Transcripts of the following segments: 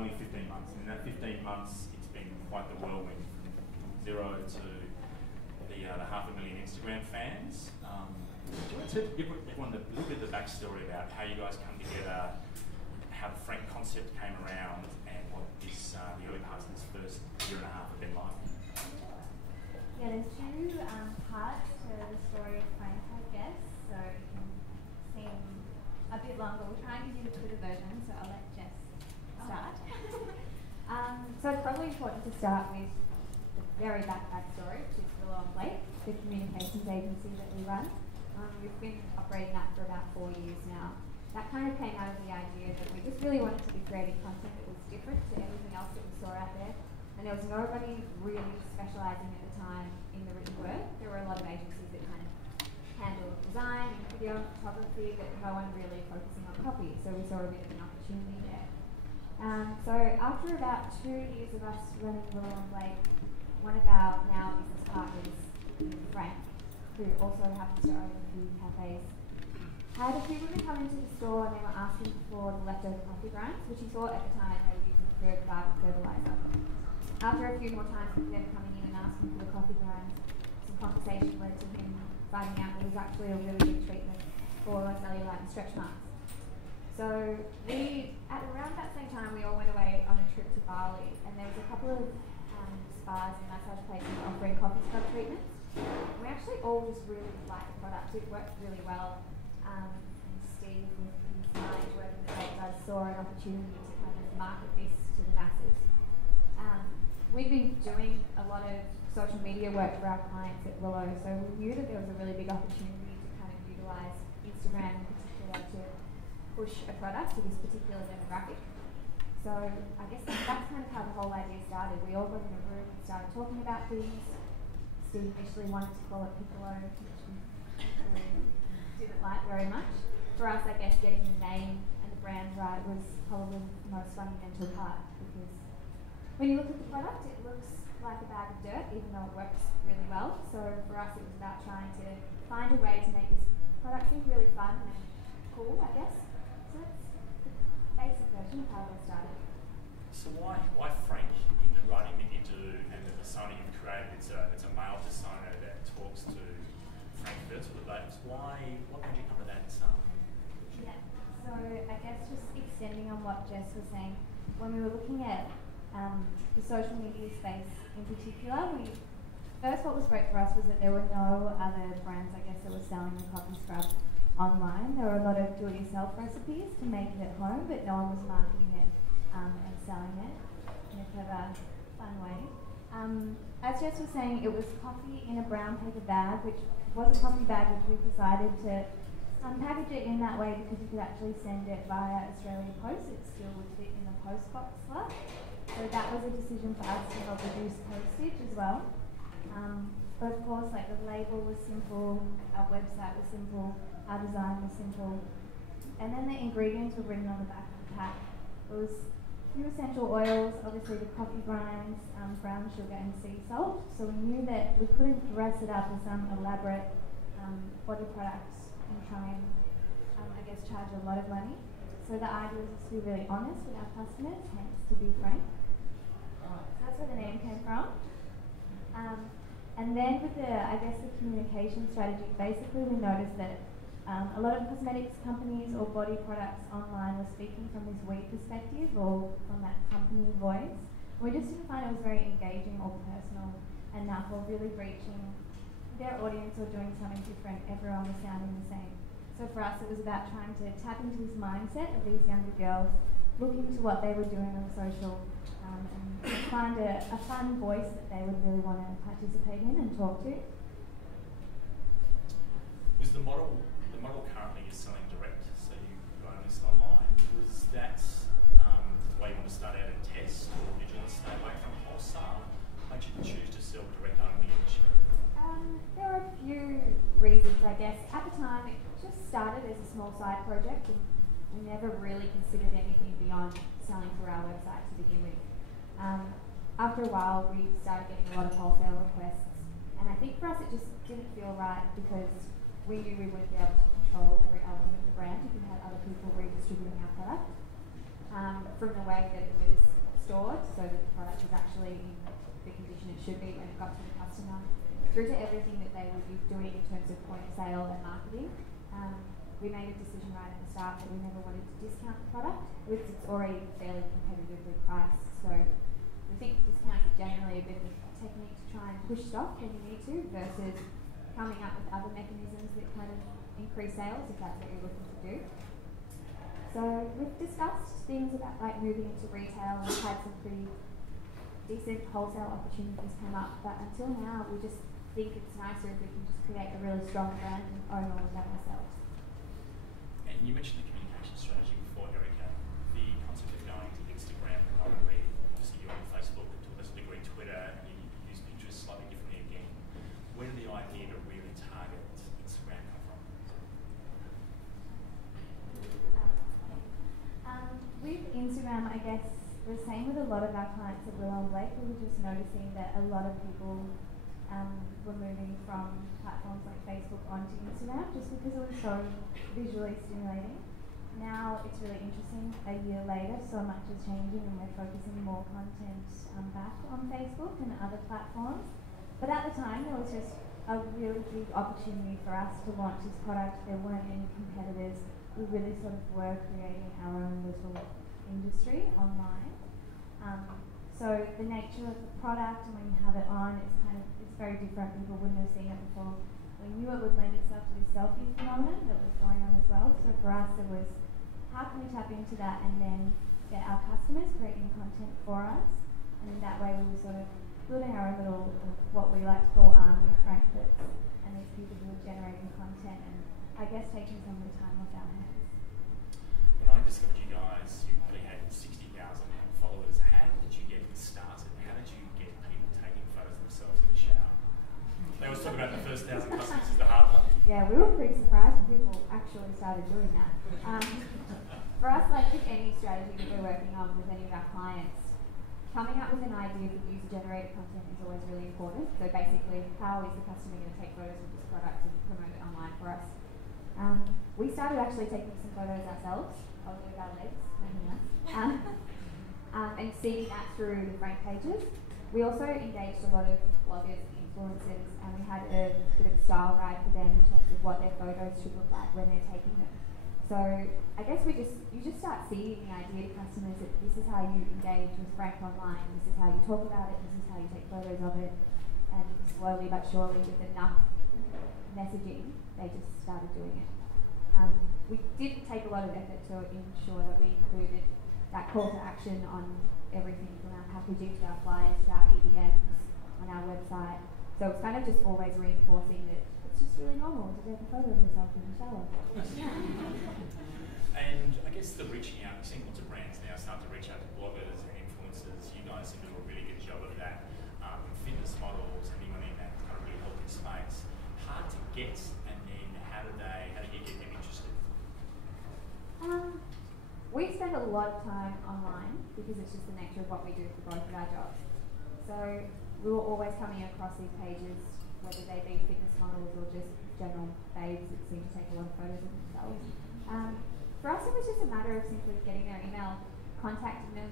only 15 months. And in that 15 months, it's been quite the whirlwind from zero to the 500,000 Instagram fans. Do you want to give everyone a little bit of the backstory about how you guys come together, how the Frank concept came around, and what this the early parts of this first year and a half have been like? Yeah, there's two parts to the story of Frank, I guess, so it can seem a bit longer. We'll try and give you the Twitter version, so I'll let Jess start. So it's probably important to start with the very backstory, which is the Long Lake, the communications agency that we run. We've been operating that for about 4 years now. That kind of came out of the idea that we just really wanted to be creating content that was different to everything else that we saw out there. And there was nobody really specialising at the time in the written word. There were a lot of agencies that kind of handled design and video and photography, but no one really focusing on copy. So we saw a bit of an opportunity there. So after about 2 years of us running the Long Lake, one of our now business partners, Frank, who also happens to own a few cafes, had a few women come into the store and they were asking for the leftover coffee grinds, which he thought at the time they were using for garden fertiliser. After a few more times of them coming in and asking for the coffee grinds, some conversation led to him finding out there was actually a really good treatment for cellulite and stretch marks. So we, at around that same time, we all went away on a trip to Bali, and there was a couple of spas and massage places offering coffee scrub treatments. We actually all just really liked the product. It worked really well. And Steve, with his knowledge working at Geraerts, saw an opportunity to kind of market this to the masses. We've been doing a lot of social media work for our clients at Willow, so we knew that there was a really big opportunity to kind of utilise Instagram in particular to push a product to this particular demographic. So I guess that's kind of how the whole idea started. We all got in a room and started talking about things. Steve initially wanted to call it Piccolo, which we didn't like very much. For us, I guess getting the name and the brand right was probably the most fundamental part, because when you look at the product, it looks like a bag of dirt, even though it works really well. So for us, it was about trying to find a way to make this product seem really fun and cool, I guess. So that's the basic version of how it all started. So why Frank in the writing that you do and the persona you've created? It's a male persona that talks to Frank first with the babes. What made you come to that? Yeah. So I guess just extending on what Jess was saying, when we were looking at the social media space in particular, what was great for us was that there were no other brands, I guess, that were selling the coffee scrub online. There were a lot of do-it-yourself recipes to make it at home, but no one was marketing it and selling it in a clever, fun way. As Jess was saying, it was coffee in a brown paper bag, which was a coffee bag which we decided to package it in that way because you could actually send it via Australia Post. It still would fit in the post box slot. So that was a decision for us to help reduce postage as well. But of course, like, the label was simple, our website was simple, our design was simple, and then the ingredients were written on the back of the pack. It was a few essential oils, obviously the coffee grinds, brown sugar and sea salt. So we knew that we couldn't dress it up with some elaborate body products and try and, I guess, charge a lot of money. So the idea was to be really honest with our customers, hence to be frank. So that's where the name came from. And then with I guess the communication strategy, basically we noticed that a lot of cosmetics companies or body products online were speaking from this we perspective or from that company voice. We just didn't find it was very engaging or personal enough or really reaching their audience or doing something different. Everyone was sounding the same. So for us, it was about trying to tap into this mindset of these younger girls, look into what they were doing on social, and find a fun voice that they would really want to participate in and talk to. Was the model currently is selling direct, so you only sell online? Was that the way you want to start out and test, or did you want to stay away from wholesale? Why did you choose to sell direct only initially? There are a few reasons, I guess. At the time, it just started as a small side project, and we never really considered anything beyond selling through our website to begin with. After a while, we started getting a lot of wholesale requests, and I think for us it just didn't feel right because we knew we wouldn't be able to control every element of the brand if we had other people redistributing our product. from the way that it was stored, so that the product was actually in the condition it should be when it got to the customer, through to everything that they would be doing in terms of point of sale and marketing. We made a decision right at the start that we never wanted to discount the product, because it's already fairly competitively priced. So we think discounts are generally a bit of a technique to try and push stock when you need to, versus coming up with other mechanisms that kind of increase sales if that's what you're looking to do. So we've discussed things about like moving into retail, and we've had some pretty decent wholesale opportunities come up, but until now we just think it's nicer if we can just create a really strong brand and own all of that ourselves. And you mentioned the communication strategy before, Erika. The concept of going to Instagram predominantly, obviously you're on Facebook, to a lesser degree Twitter, and you use Pinterest slightly differently again. Where did the idea to really target Instagram come from? With Instagram, I guess the same with a lot of our clients at Willow and Blake, we were just noticing that a lot of people were moving from platforms like Facebook onto Instagram just because it was so visually stimulating. Now it's really interesting, a year later so much is changing and we're focusing more content back on Facebook and other platforms. But at the time there was just a really big opportunity for us to launch this product. There weren't any competitors. We really sort of were creating our own little industry online. So the nature of the product and when you have it on, it's very different. People wouldn't have seen it before. We knew it would lend itself to this selfie phenomenon that was going on as well. So for us it was, how can we tap into that and then get our customers creating content for us? And in that way we were sort of building our own little, what we like to call army of Frankfurts, and these people who were generating content and I guess taking some of the time off our hands. When I discovered you guys, you probably had 60,000 followers. How did you get started? How did you get people taking photos of themselves in the shower? They always talk about the first 1,000 customers is the hard one. Yeah, we were pretty surprised when people actually started doing that. For us, like with any strategy that we're working on with any of our clients, coming up with an idea for user-generated content is always really important. So basically, how is the customer going to take photos of this product and promote it online for us? We started actually taking some photos ourselves, probably with our legs, nothing else, and seeing that through the Frank pages. We also engaged a lot of bloggers, influencers, and we had a bit of style guide for them in terms of what their photos should look like when they're taking them. So I guess you just start seeing the idea to customers that this is how you engage with Frank online, this is how you talk about it, this is how you take photos of it, and slowly but surely with enough messaging, they just started doing it. We did take a lot of effort to ensure that we included that call to action on everything from our packaging to our flyers to our EDMs on our website. So it's kind of just always reinforcing that it's just really normal to take a photo of yourself in the shower. And I guess the reaching out, you're seeing lots of brands now start to reach out to bloggers and influencers. You guys seem to do a really good job of that. Fitness models, anyone in that kind of really healthy space. Hard to get, and then how do you get them interested? We spend a lot of time online because it's just the nature of what we do for both of our jobs. So we were always coming across these pages, whether they be fitness models or just general babes that seem to take a lot of photos of themselves. For us it was just a matter of simply getting their email, contacting them,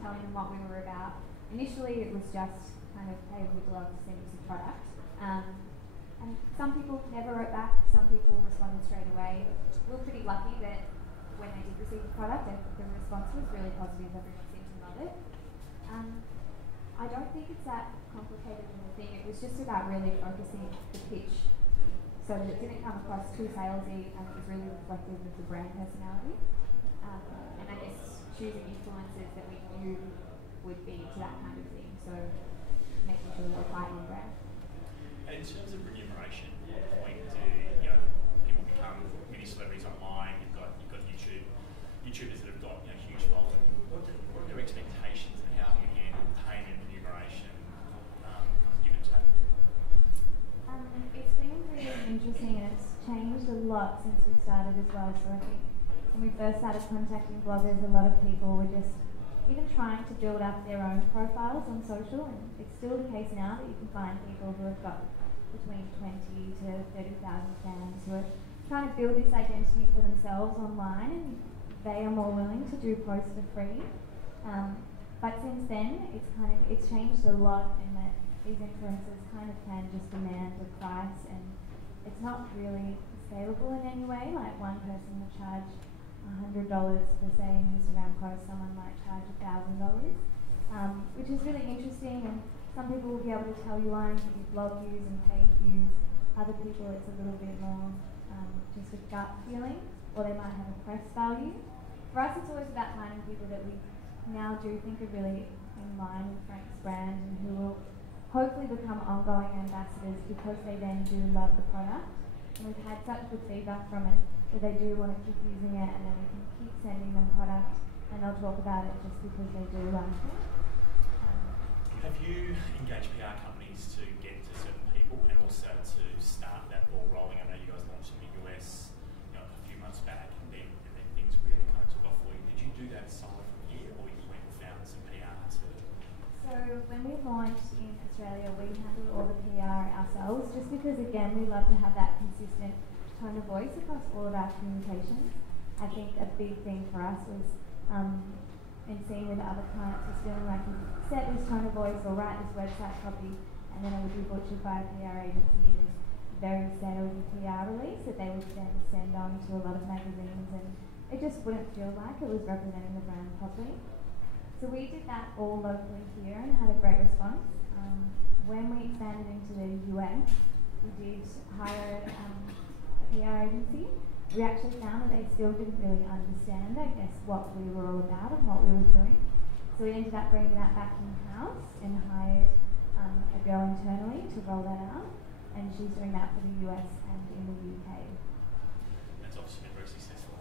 telling them what we were about. Initially it was just kind of, hey, we'd love to send you some product. And some people never wrote back, some people responded straight away. We were pretty lucky that when they did receive the product, the response was really positive. Everyone seemed to love it. I don't think it's that complicated in the thing. It was just about really focusing the pitch so that it didn't come across too salesy and it was really reflective of the brand personality. And I guess choosing influencers that we knew would be to that kind of thing. So making sure we're quite on brand. And in terms of remuneration, point to people become mini celebrities online. You've got YouTubers that have got huge following. What are their expectations and how do you handle payment, remuneration, give and take? It's been really interesting and it's changed a lot since we started as well. So I think when we first started contacting bloggers, a lot of people were just even trying to build up their own profiles on social, and it's still the case now that you can find people who have got between 20 to 30,000 fans who are trying to build this identity for themselves online, and they are more willing to do posts for free. But since then, it's changed a lot in that these influencers kind of can just demand a price, and it's not really scalable in any way. Like one person will charge $100 for say an Instagram post, someone might charge $1,000, which is really interesting. And some people will be able to tell you on blog views and paid views. Other people, it's a little bit more just a gut feeling, or they might have a press value. For us, it's always about finding people that we now do think are really in line with Frank's brand and who will hopefully become ongoing ambassadors because they then do love the product. And we've had such good feedback from it that they do want to keep using it, and then we can keep sending them product and they'll talk about it just because they do like it. Have you engaged PR companies to get to certain people and also to start that ball rolling? I know you guys launched in the US a few months back, and then things really kind of took off for you. Did you do that solo from here, or you went and found some PR to? So when we launched in Australia, we handled all the PR ourselves, just because again we love to have that consistent tone of voice across all of our communications. I think a big thing for us was in seeing with other clients was feeling like you set this tone of voice or write this website copy, and then it would be butchered by a PR agency in this very salesy PR release that they would then send on to a lot of magazines, and it just wouldn't feel like it was representing the brand properly. So we did that all locally here and had a great response. When we expanded into the US, we did hire a PR agency. We actually found that they still didn't really understand, I guess, what we were all about and what we were doing. So we ended up bringing that back in-house and hired a girl internally to roll that out, and she's doing that for the US and in the UK. That's obviously been very successful.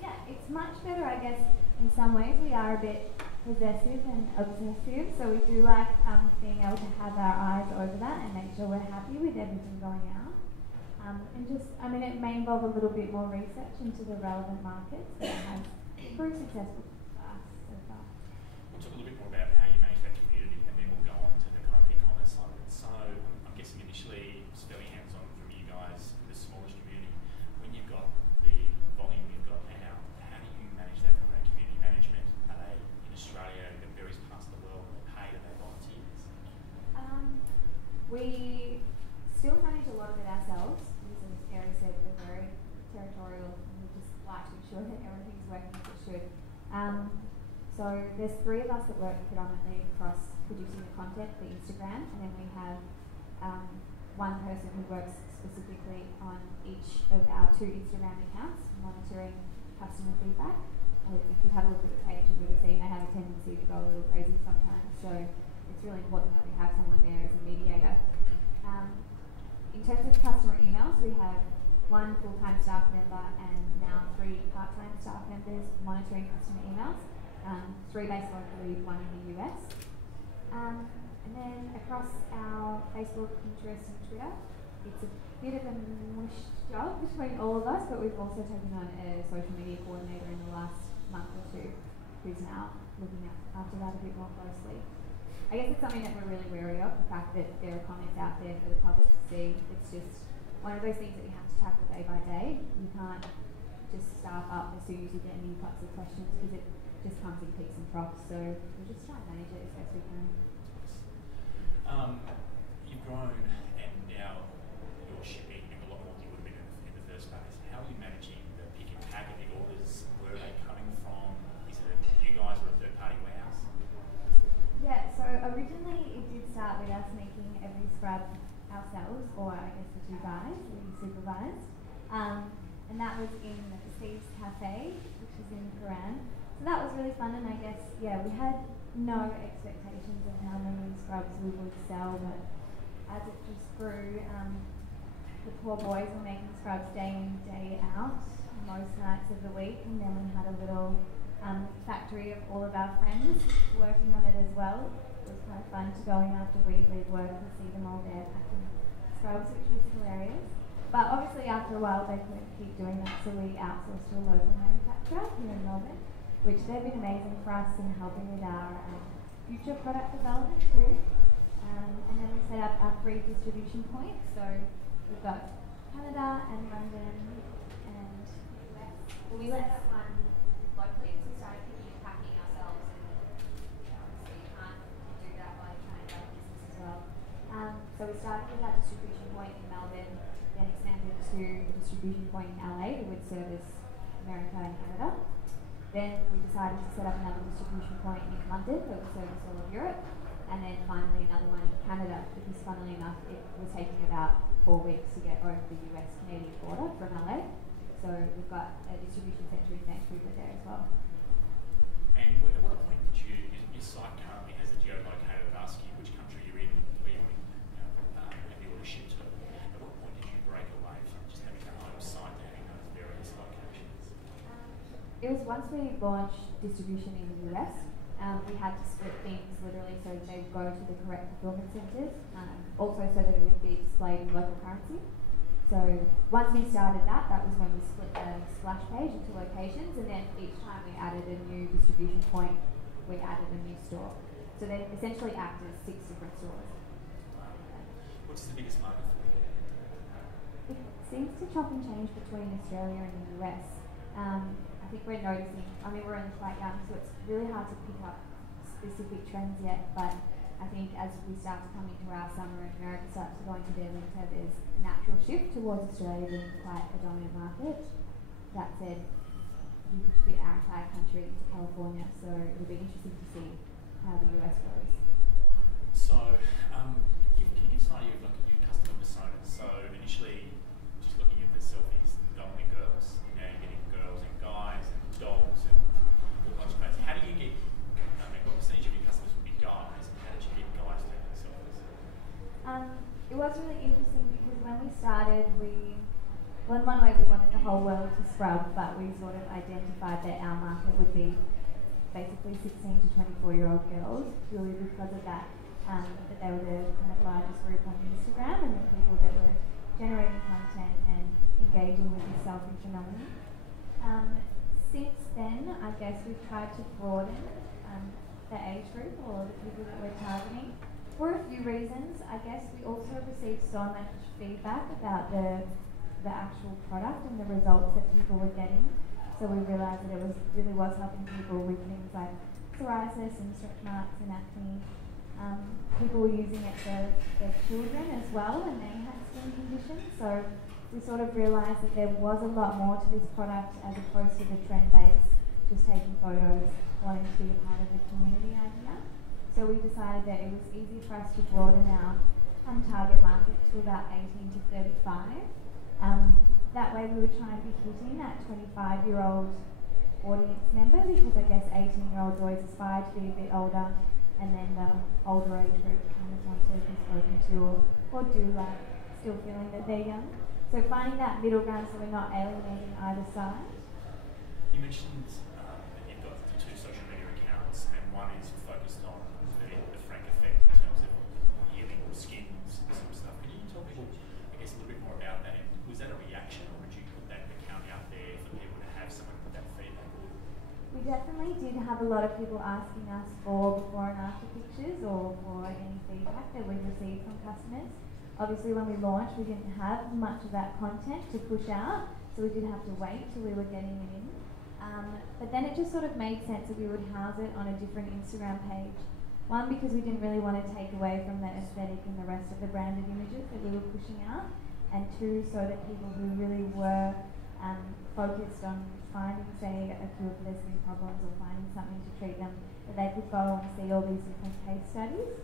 Yeah, it's much better, I guess. In some ways, we are a bit possessive and obsessive, so we do like being able to have our eyes over that and make sure we're happy with everything going out. And just, I mean, it may involve a little bit more research into the relevant markets, but it has proved successful for us so far. We'll talk a little bit more about how you manage that community, and then we'll go on to the kind of e-commerce side of it. So I'm guessing initially it's fairly hands-on from you guys, the smallish community. When you've got the volume you've got now, how do you manage that from a community management? Are they in Australia, in various parts of the world, paid? Are they volunteers? We still manage a lot of it ourselves. As Erika said, we're very territorial and we just like to ensure that everything's working as it should. So there's 3 of us that work predominantly across producing the content for Instagram, and then we have one person who works specifically on each of our 2 Instagram accounts, monitoring customer feedback. And if you have a look at the page, you would have seen they have a tendency to go a little crazy sometimes. So it's really important that we have someone there as a mediator. In terms of customer emails, we have 1 full-time staff member and now 3 part-time staff members monitoring customer emails, 3 based locally, 1 in the US. And then across our Facebook, Pinterest and Twitter, it's a bit of a mush job between all of us, but we've also taken on a social media coordinator in the last month or 2 who's now looking after that a bit more closely. I guess it's something that we're really wary of, the fact that there are comments out there for the public to see. It's just one of those things that you have to tackle day by day. You can't just staff up as soon as you get any types of questions, because it just comes in peaks and troughs. So we'll just try and manage it as best we can. You've grown and now you're shipping a lot more than you would have been in the first place. How are you managing the pick and pack of the orders? Where are they coming from? Is it you guys or a third-party warehouse? Yeah, so originally it did start with us making every scrub ourselves, or I guess the 2 guys that we supervised. And that was in Steve's Cafe, which is in Geraerts. So that was really fun, and I guess, yeah, we had no expectations of how many scrubs we would sell, but as it just grew, the poor boys were making scrubs day in, day out, most nights of the week, and then we had a little factory of all of our friends working on it as well. It was kind of fun to go in after we leave work and see them all there packing scrubs, which was hilarious. But obviously after a while they couldn't keep doing that, so we outsourced to a local manufacturer here in Melbourne, which they've been amazing for us in helping with our future product development too. And then we set up our 3 distribution points, so we've got Canada and London and US. We set up one started with our distribution point in Melbourne, then expanded to a distribution point in LA that would service America and Canada. Then we decided to set up another distribution point in London that would service all of Europe, and then finally another one in Canada, because funnily enough it was taking about 4 weeks to get over the US-Canadian border from LA. So we've got a distribution centre in Vancouver there as well. And at what point did your site currently has a geolocator that asks you which country you're in, where you want to have your order shipped to? At what point did you break away from just having a home site and having those various locations? It was once we launched distribution in the US, we had to split things literally so that they would go to the correct fulfillment centres, also so that it would be displayed in local currency. So once we started that was when we split the splash page into locations, and then each time we added a new distribution point, we added a new store. So they essentially act as 6 different stores. What's the biggest market for you? It seems to chop and change between Australia and the US. I think we're noticing, we're only quite young, so it's really hard to pick up specific trends yet, but I think as we start to come into our summer and America starts to go into their winter, there's a natural shift towards Australia being quite a dominant market. That said, you could fit our entire country into California, so it'll be interesting to see how the US goes. So, can you give us an idea of your customer persona? So initially, just looking at the selfies, predominantly girls. Now you're getting girls and guys and dogs and all kinds of things. How do you get, what percentage of your customers would be guys, and how did you get guys taking selfies? It was really interesting because when we started, one way we wanted the whole world to scrub, but we sort of identified that our market would be basically 16 to 24-year-old girls, purely because of that they were the kind of largest group on Instagram and the people that were generating content and engaging with this selfie phenomenon. Since then, I guess we've tried to broaden the age group or the people that we're targeting for a few reasons. I guess we also received so much feedback about the actual product and the results that people were getting. So we realised that it really was helping people with things like psoriasis and stretch marks and acne. People were using it for their children as well, and they had skin conditions. So we sort of realised that there was a lot more to this product as opposed to the trend-based, just taking photos, wanting to be a part of the community idea. So we decided that it was easy for us to broaden our target market to about 18 to 35. That way we were trying to be hitting that 25-year-old audience member, because I guess 18-year-olds always aspire to be a bit older, and then the older age group kind of want to be spoken to or do like still feeling that they're young. So finding that middle ground so we're not alienating either side. You mentioned that you've got the 2 social media accounts, and one is focused on the frank effect in terms of healing or skin sort of stuff. Can you tell people, I guess, a little bit more about that? Was that a reaction, or would you put that account out there for people to have someone put that feedback? We definitely did have a lot of people asking us for before and after pictures or for any feedback that we received from customers. Obviously when we launched we didn't have much of that content to push out, so we did have to wait till we were getting it in. But then it just sort of made sense that we would house it on a different Instagram page. One, because we didn't really want to take away from the aesthetic and the rest of the branded images that we were pushing out, and 2, so that people who really were focused on finding, say, a cure for their skin problems or finding something to treat them, that they could go and see all these different case studies.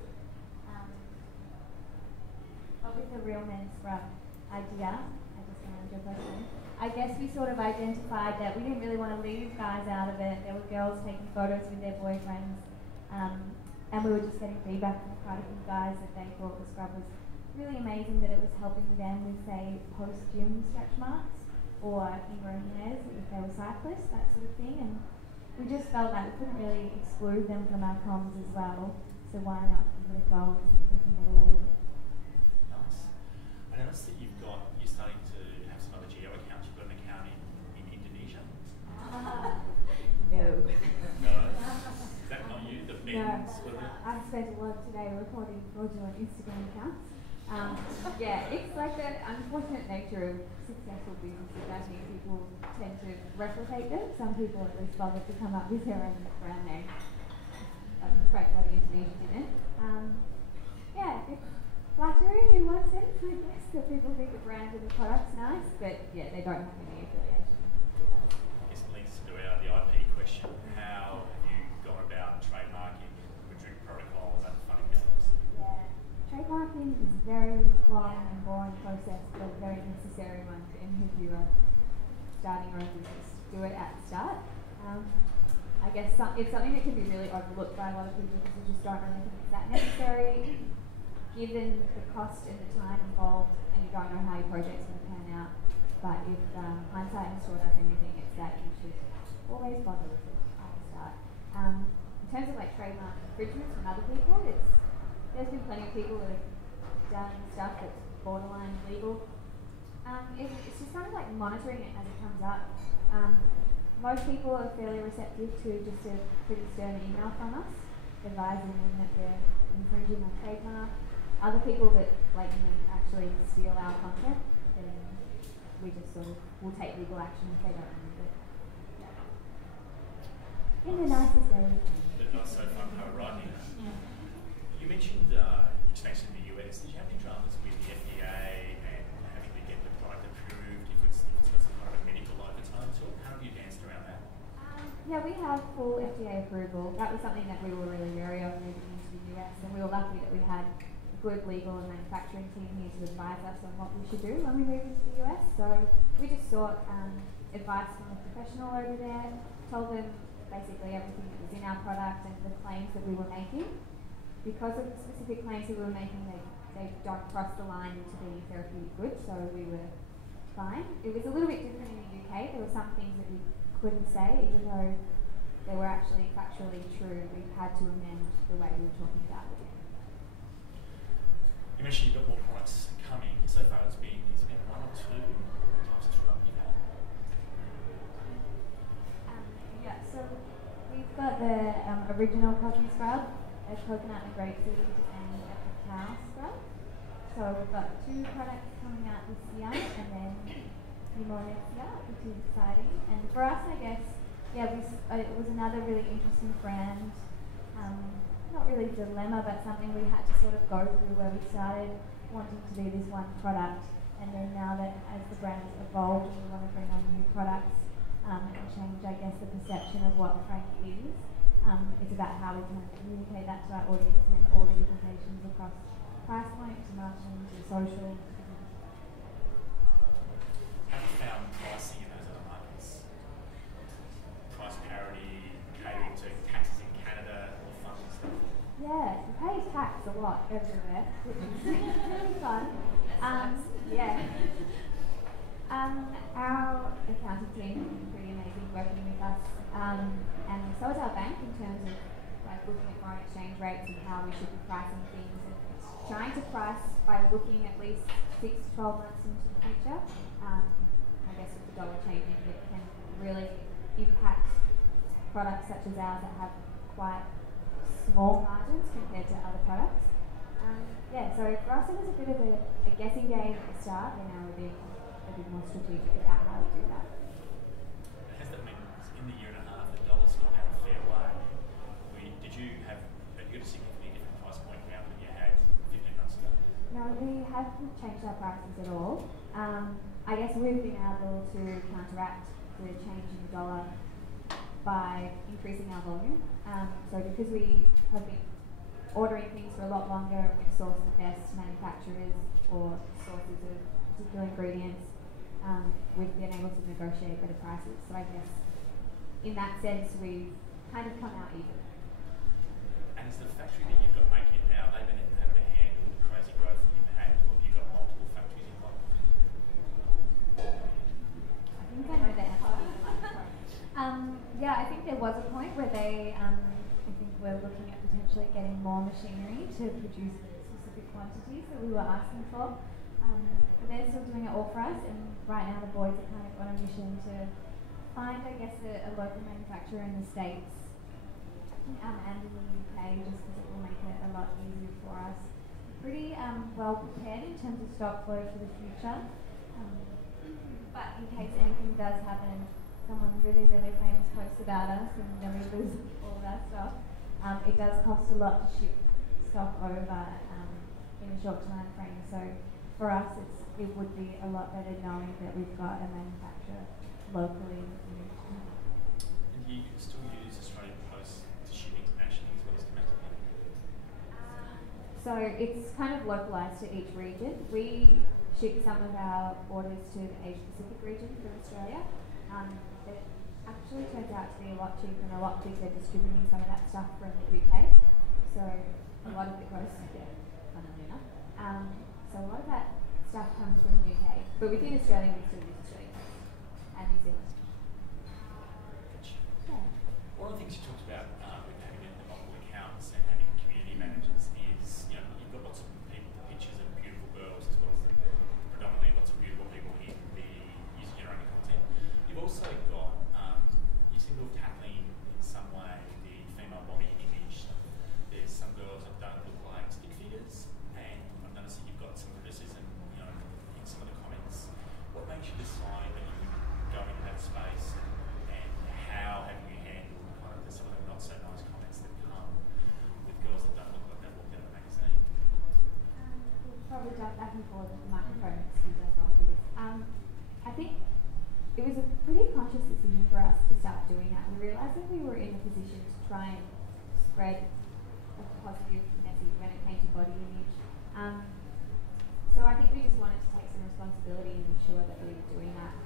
With the Real Men Scrub idea, I just found your question, I guess we sort of identified that we didn't really want to leave guys out of it. There were girls taking photos with their boyfriends, and we were just getting feedback from quite a few guys that they thought the scrub was really amazing, that it was helping them with, say, post-gym stretch marks or ingrown hairs if they were cyclists, that sort of thing. And we just felt like we couldn't really exclude them from our comms as well, so why not give it a go and see if we can get away with it. Nice. I noticed that you're starting to have some other geo accounts. You've got an account in Indonesia. No. No? Is that not you? The men's? No. I've spent a lot today recording fraudulent Instagram accounts. Yeah, it's like the unfortunate nature of successful businesses. I think people tend to replicate them. Some people at least bother to come up with their own brand name. I'm afraid bloody Indonesia didn't. Yeah, it's flattering in one designs of the product's nice, but yeah, they don't have any affiliation with us. I guess it links to the IP question. How have you gone about trademarking Madrid protocols and funding methods? Yeah, trademarking is a very long and boring process, but a very necessary one for any of you starting your own business. Do it at the start. I guess it's something that can be really overlooked by a lot of people because they just don't really think it's that necessary, given the cost and the time involved, and you don't know how your project's going to pan out. But if hindsight has taught us anything, it's that you should always bother with it at the start. In terms of like trademark infringements from other people, there's been plenty of people that have done stuff that's borderline illegal. It's just kind of like monitoring it as it comes up. Most people are fairly receptive to just a pretty stern email from us, advising them that they're infringing our trademark. Other people that blatantly actually steal our content, then we just sort of will take legal action if they don't remove it. Yeah. In the nicest way. But not so fun co-writing. Yeah. You mentioned expansion in the US. Did you have any dramas with the FDA and having to get the product approved if it's got some kind of a medical overtone to it? How have you danced around that? Yeah, we have full FDA approval. That was something that we were really wary of moving into the US, and we were lucky that we had a good legal and manufacturing team here to advise us on what we should do when we move into the US. So we just sought advice from a professional over there, told them basically everything that was in our product and the claims that we were making. Because of the specific claims that we were making, they don't cross the line into being therapeutic goods, so we were fine. It was a little bit different in the UK. There were some things that we couldn't say, even though they were actually factually true. We had to amend the way we were talking about it. You mentioned you've got more products coming. So far it's been one or two types of scrub you've had. Yeah, so we've got the original cotton scrub, a coconut and grapeseed, and a cacao scrub. So we've got 2 products coming out this year, and then few more next year, which is exciting. And for us, I guess, yeah, it was another really interesting brand. Not really dilemma, but something we had to sort of go through where we started wanting to be this one product, and then now that as the brand has evolved, we want to bring on new products and change, I guess, the perception of what Frank is. It's about how we can communicate that to our audience and then all the implications across price point to marketing to social. Have you found pricing in those other markets? Price parity, catering to taxes in Canada, all fun stuff? Yeah, you pay tax a lot everywhere, which is really fun. Yeah. Our accounting team has been pretty amazing working with us, and so is our bank in terms of like looking at foreign exchange rates and how we should be pricing things, and trying to price by looking at least 6 to 12 months into the future. I guess with the dollar changing, it can really impact products such as ours that have quite small margins compared to other products. Yeah, so for us it was a bit of a guessing game at the start, and now we're being a bit more strategic about how to do that. Has that meant in the year and a half the dollar's gone down a fair way? Have you got a significantly different price point now than you had 15 months ago? No, we haven't changed our prices at all. I guess we've been able to counteract the change in the dollar by increasing our volume. So because we have been ordering things for a lot longer, we've sourced the best manufacturers or sources of particular ingredients, we've been able to negotiate better prices. So I guess in that sense we've kind of come out even. And is the factory that you've got making it now, they've been able to handle the crazy growth that you've had, or have you got multiple factories in one? I think I know the answer. Yeah, I think there was a point where they, I think we're looking at potentially getting more machinery to produce specific quantities that we were asking for. But they're still doing it all for us, and right now the boys are kind of on a mission to find, I guess, a local manufacturer in the States and in the UK, just because it will make it a lot easier for us. Pretty well prepared in terms of stock flow for the future. But in case anything does happen, someone really, really famous posts about us and then we lose all of our stuff, it does cost a lot to ship stock over in a short time frame. So for us, it would be a lot better knowing that we've got a manufacturer locally. And do you still use Australian Post to ship internationally as well as domestically? So it's kind of localised to each region. We ship some of our orders to the Asia Pacific region from Australia. It actually turns out to be a lot cheaper and a lot quicker distributing some of that stuff from the UK. So a lot of it goes, funnily enough. So a lot of that stuff comes from the UK. But within Australia, we still use Australian and New Zealand. Yeah. One of the things you talked about with having the multiple accounts and having community managers is, you've got lots of people, pictures of beautiful girls as well as predominantly lots of beautiful people in the user-generated content. You've also got, you seem to have tackling in some way the female body image. There's some girls that don't look like stick figures, and I've noticed that you've got some criticism, in some of the comments. What makes you decide that you would go into that space, and how have you handled kind of some of the not so nice comments that come with girls that don't look like they've walked out of a magazine? We'll probably jump back and forth with the microphone, excuse us while I do this. I think it was a pretty conscious decision for us to start doing that. We realised that we were in a position to try and spread a positive message when it came to body image. So I think we just wanted to take some responsibility and ensure that we were doing that.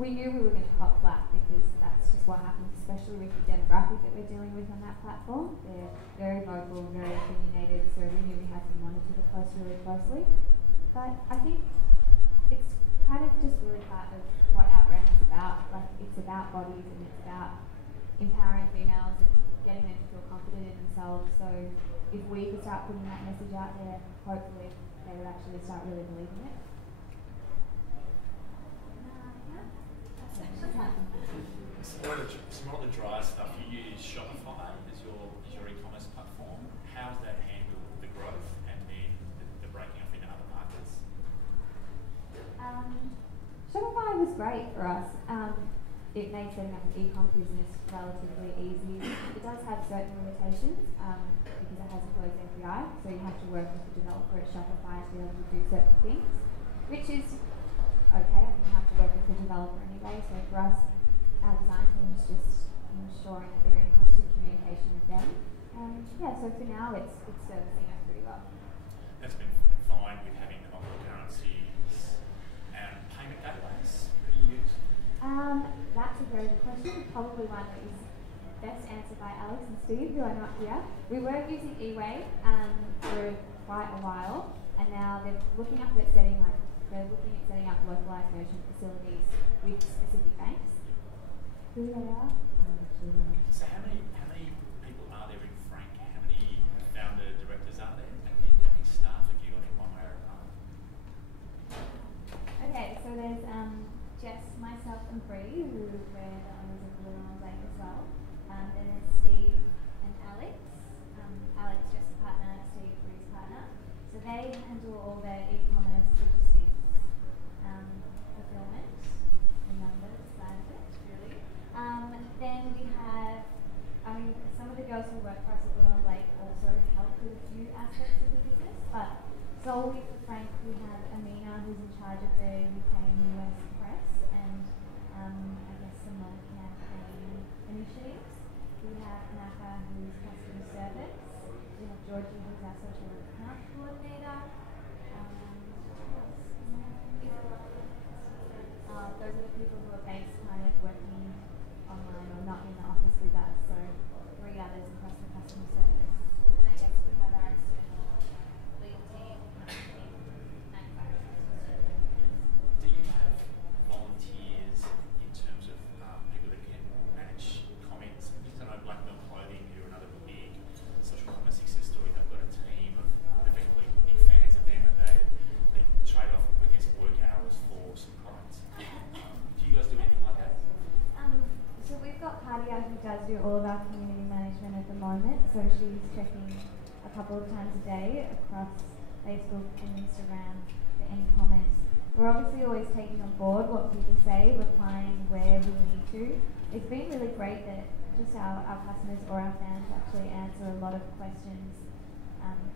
We knew we were going to cop flack because that's just what happens, especially with the demographic that we're dealing with on that platform. They're very vocal, very opinionated, so we knew we had to monitor the post really closely. But I think it's kind of just really part of what our brand is about. Like, it's about bodies and it's about empowering females and getting them to feel confident in themselves. So if we could start putting that message out there, hopefully they would actually start really believing it. Some of the dry stuff, you use Shopify as your e-commerce platform. How's that handled the growth and then the breaking off into other markets? Shopify was great for us. It made setting up an e-com business relatively easy. It does have certain limitations because it has a closed API, so you have to work with the developer at Shopify to be able to do certain things, which is okay. I mean, you have to work with the developer anyway, so for us, our design team is just ensuring that they're in constant communication with them. So for now, it's servicing us pretty well. That's been fine with having the multiple currencies and payment gateways that you use? That's a very good question. Probably one that is best answered by Alex and Steve, who are not here. We were using eWay for quite a while, and now they're looking at setting up localized merchant facilities with specific banks. Who they are? So how many people are there in Frank? How many founder directors are there? And then how many staff have you got in one way or another? Okay, so there's Jess, myself, and Bree, who we're the owners of Blue and Lake as well. Then there's Steve and Alex. Alex, Jess' partner, Steve, Bree's partner. So they handle all their e-commerce logistics, fulfillment, the numbers side of it, really. Then we have, some of the girls who work for us at Blue and Lake also help with a few aspects of the business, but solely for Frank, we have Amina, who's in charge of the UK and US press, and I guess some more campaign initiatives. We have Naka, who's customer service. We have Georgie, who's our social account coordinator. Those are the people who are based kind of working online or not in the office with us. So 3 others across the customer service. And I guess we have our external legal team, marketing, manufacturing. Do you have volunteers in terms of people that can manage comments? Because I know Black Milk Clothing, who are another big social commerce success story, they've got a team of effectively big fans of them that they trade off against work hours for some products. Do you guys do anything like that? So we've got Kadia, who does do all of our community management at the moment. So she's checking a couple of times a day across Facebook and Instagram for any comments. We're obviously always taking on board what people say, replying where we need to. It's been really great that just our customers or our fans actually answer a lot of questions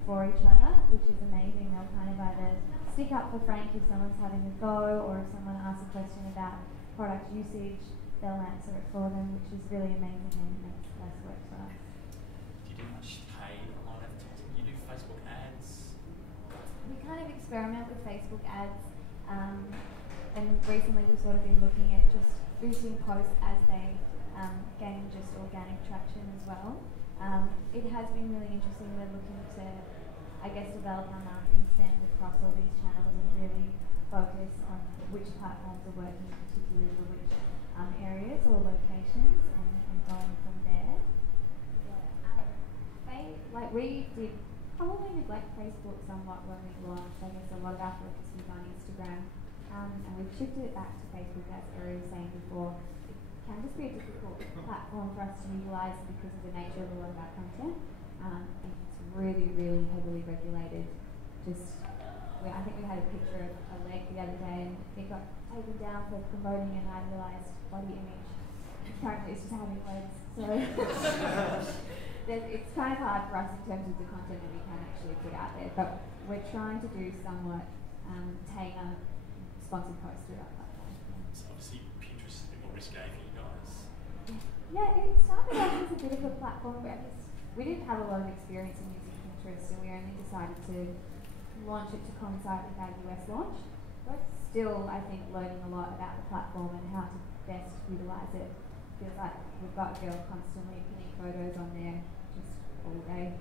for each other, which is amazing. They'll kind of either stick up for Frank if someone's having a go, or if someone asks a question about product usage, they'll answer it for them, which is really amazing and makes less work for us. Do you do much paid online advertising? Do you do Facebook ads? We kind of experiment with Facebook ads, and recently we've sort of been looking at just boosting posts as they gain just organic traction as well. It has been really interesting. We're looking to, I guess, develop our marketing spend across all these channels and really focus on which platforms are working particularly for which areas or locations, and going from there. Like we did probably neglect Facebook somewhat when we launched. I guess a lot of our focus was on Instagram, and we've shifted it back to Facebook, as Erika was saying before. It can just be a difficult platform for us to utilise because of the nature of a lot of our content. It's really, really heavily regulated. I think we had a picture of a leg the other day and it got taken down for promoting an idealised body image. Apparently it's just having legs. So it's kind of hard for us in terms of the content that we can actually put out there. But we're trying to do somewhat tailor sponsored posts through our platform. So obviously Pinterest is a bit more risque for you guys. Yeah, it started off as a bit of a platform where we didn't have a lot of experience in using Pinterest, and we only decided to launch it to coincide with our US launch. But still, I think, learning a lot about the platform and how to best utilise it. Feels like we've got a girl constantly pinning photos on there just all day.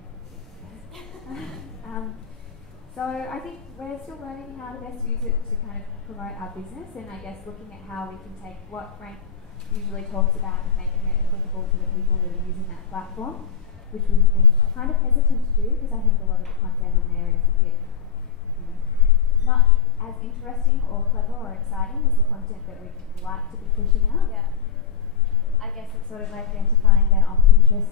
So I think we're still learning how to best use it to kind of promote our business, and I guess looking at how we can take what Frank usually talks about and making it applicable to the people that are using that platform, which we've been kind of hesitant to do because I think a lot of the content on there is a bit not as interesting or clever or exciting as the content that we'd like to be pushing out. Yeah. I guess it's sort of identifying that on Pinterest,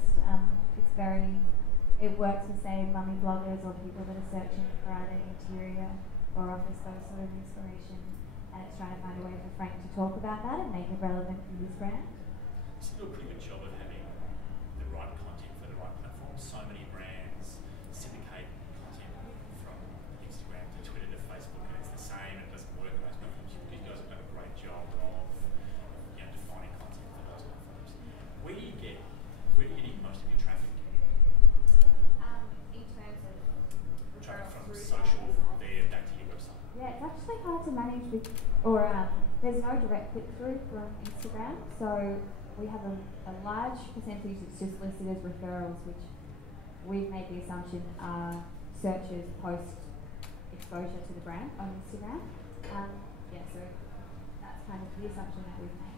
it works for, say, mummy bloggers or people that are searching for either interior or office those sort of inspiration, and it's trying to find a way for Frank to talk about that and make it relevant for his brand. So you do a pretty good job of having the right content for the right platform. So many brands syndicate content from Instagram to Twitter to Facebook, and it's the same, and it doesn't work on those platforms. You guys have done a great job of defining content for those platforms. Where do you get most of your traffic? In terms of Traffic from social there back to your website. Yeah, it's actually hard to manage there's no direct click-through from Instagram, so we have a large percentage that's just listed as referrals, which we've made the assumption are searches post-exposure to the brand on Instagram. So that's kind of the assumption that we've made.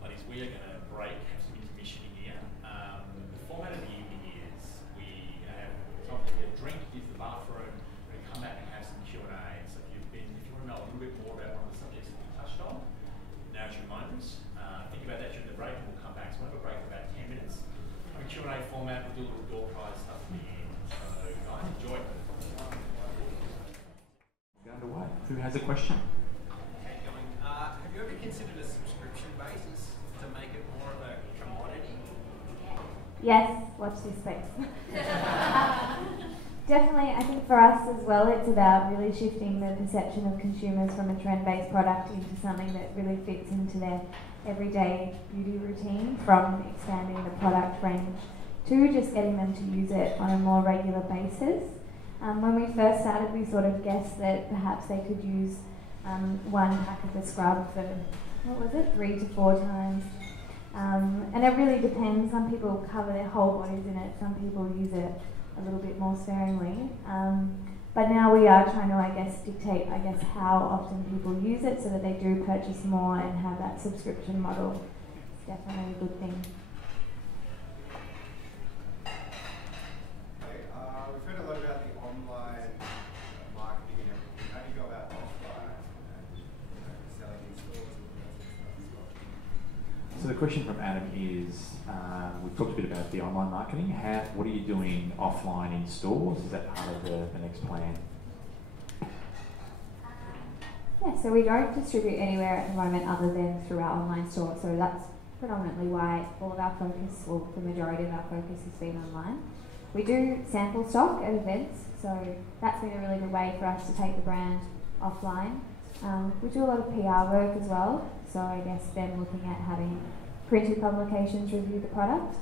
Ladies, we are going to break, have some intermission here. The format of the evening is we have something, a drink is the bathroom, we're going to come back and have some Q&A. So if you want to know a little bit more about one of the subjects that we touched on, now's your moment. Think about that during the break and we'll come back. So we'll have a break for about 10 minutes. A Q&A format, we'll do a little door prize stuff at the end. So guys, enjoy. Go underway. Who has a question? Okay, going. Have you ever considered a subscription basis to make it more of a commodity? Yes, watch this space. Definitely, I think for us as well, it's about really shifting the perception of consumers from a trend-based product into something that really fits into their everyday beauty routine, from expanding the product range to just getting them to use it on a more regular basis. When we first started, we sort of guessed that perhaps they could use one pack of the scrub for, 3 to 4 times. And it really depends. Some people cover their whole bodies in it, some people use it a little bit more sparingly. But now we are trying to, dictate, how often people use it so that they do purchase more and have that subscription model. It's definitely a good thing. We've heard a lot about the online marketing and everything. How do you go about offline and selling in stores and all that sort of stuff as well? So the question from Adam is, we've talked a bit about the online marketing. What are you doing offline in stores? Is that part of the next plan? Yeah, so we don't distribute anywhere at the moment other than through our online store. So that's predominantly why all of our focus, or the majority of our focus, has been online. we do sample stock at events, so that's been a really good way for us to take the brand offline. We do a lot of PR work as well, so I guess then looking at having printed publications review the product.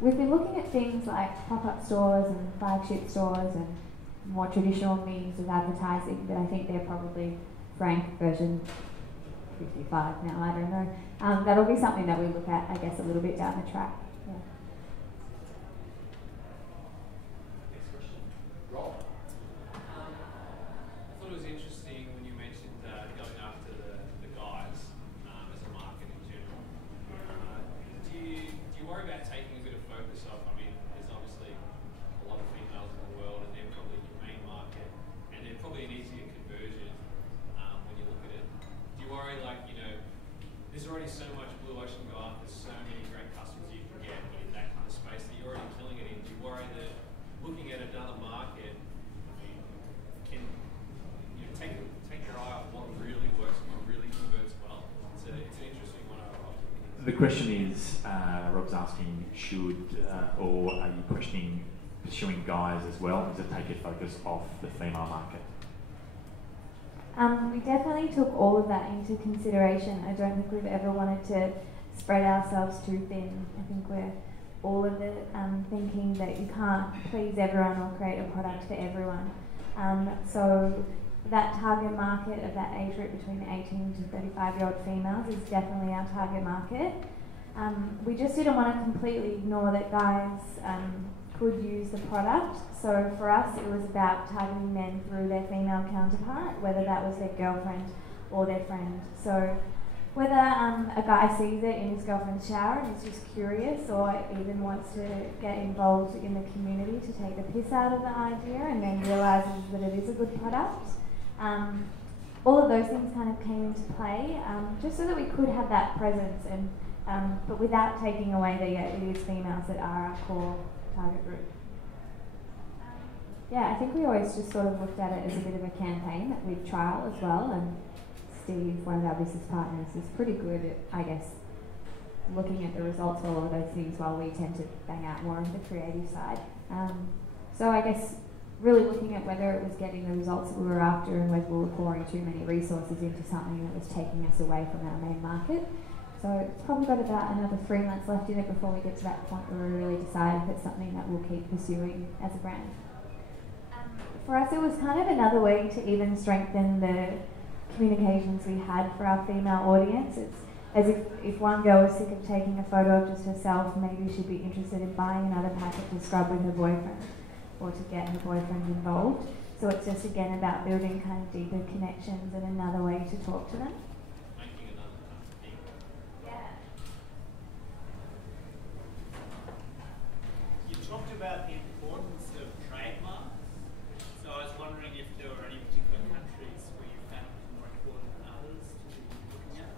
We've been looking at things like pop-up stores and flagship stores and more traditional means of advertising, but I think they're probably Frank version 55 now, I don't know. That'll be something that we look at, I guess, a little bit down the track. Yeah. Next question. Rob. I thought it was interesting when you mentioned going after the guys as a market in general. Do you worry about taking a bit of focus off? I mean, there's obviously a lot of females in the world, and they're probably your main market, and they're probably an easier conversion when you look at it. Do you worry, like, you know, there's already so much blue ocean go up, there's so many great customers you can get in that kind of space that you're already killing it in. Do you worry that looking at another market can take your eye off what really works and what really converts well? It's an interesting one overall. The question is, Rob's asking, should or are you questioning pursuing guys as well? Does it take your focus off the female market? We definitely took all of that into consideration. I don't think we've ever wanted to spread ourselves too thin. I think we're all of it thinking that you can't please everyone or create a product for everyone. So that target market of that age group between 18 to 35-year-old females is definitely our target market. We just didn't want to completely ignore that guys could use the product. So for us, it was about targeting men through their female counterpart, whether that was their girlfriend or their friend. So whether a guy sees it in his girlfriend's shower and is just curious, or even wants to get involved in the community to take the piss out of the idea and then realises that it is a good product. All of those things kind of came into play, just so that we could have that presence, and but without taking away that it is females that are our core target group. Yeah, I think we always just sort of looked at it as a bit of a campaign that we'd trial as well, and Steve, one of our business partners, is pretty good at, I guess, looking at the results of all of those things, while we tend to bang out more of the creative side. So I guess really looking at whether it was getting the results that we were after and whether we were pouring too many resources into something that was taking us away from our main market. So it's probably got about another 3 months left in it before we get to that point where we really decide if it's something that we'll keep pursuing as a brand. For us, it was kind of another way to even strengthen the communications we had for our female audience. It's as if one girl was sick of taking a photo of just herself, maybe she'd be interested in buying another packet to scrub with her boyfriend, or to get her boyfriend involved. So it's just again about building kind of deeper connections and another way to talk to them. Making another kind of thing. Yeah. You talked about the importance of trademarks. So I was wondering if there were any particular countries where you found it more important than others to be looking at?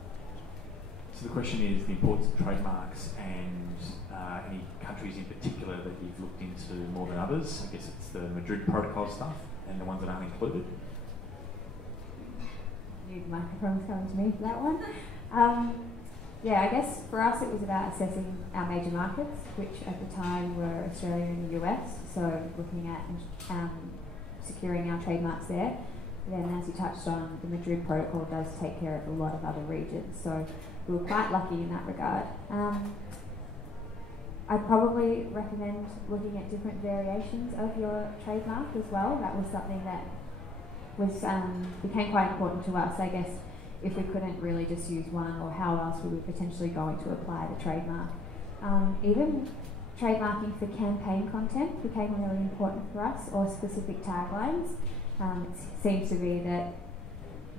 So the question is the importance of trademarks and any countries in particular that you've looked into more than others. I guess it's the Madrid Protocol stuff and the ones that aren't included. New microphone's coming to me for that one. Yeah, I guess for us it was about assessing our major markets, which at the time were Australia and the US. So looking at securing our trademarks there. Then, as you touched on, the Madrid Protocol does take care of a lot of other regions. So we were quite lucky in that regard. I'd probably recommend looking at different variations of your trademark as well. That was something that was became quite important to us. I guess if we couldn't really just use one, or how else were we potentially going to apply the trademark? Even trademarking for campaign content became really important for us, or specific taglines. It seems to be that